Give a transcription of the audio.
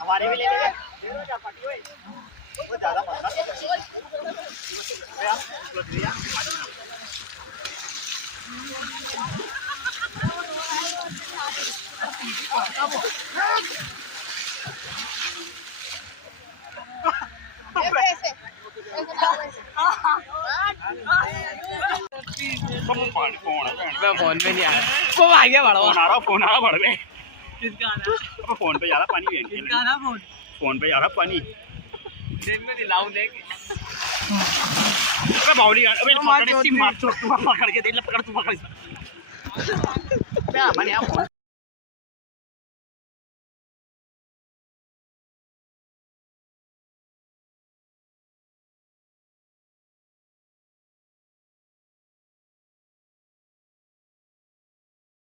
हमारे भी ले लेंगे वो ज्यादा पड़ता मैं फोन पे नहीं आया वो आ गया बड़ा फोन आ रहा बढ़ गए किसका आना फोन पे ज्यादा पानी भी किसका आना फोन फोन पे ज्यादा पानी दिन में दिलाऊं देख अबे बाउली अबे पकड़ के मार छोड़ तू पकड़ के दे ले पकड़ तू पकड़ क्या मैंने यहां फोन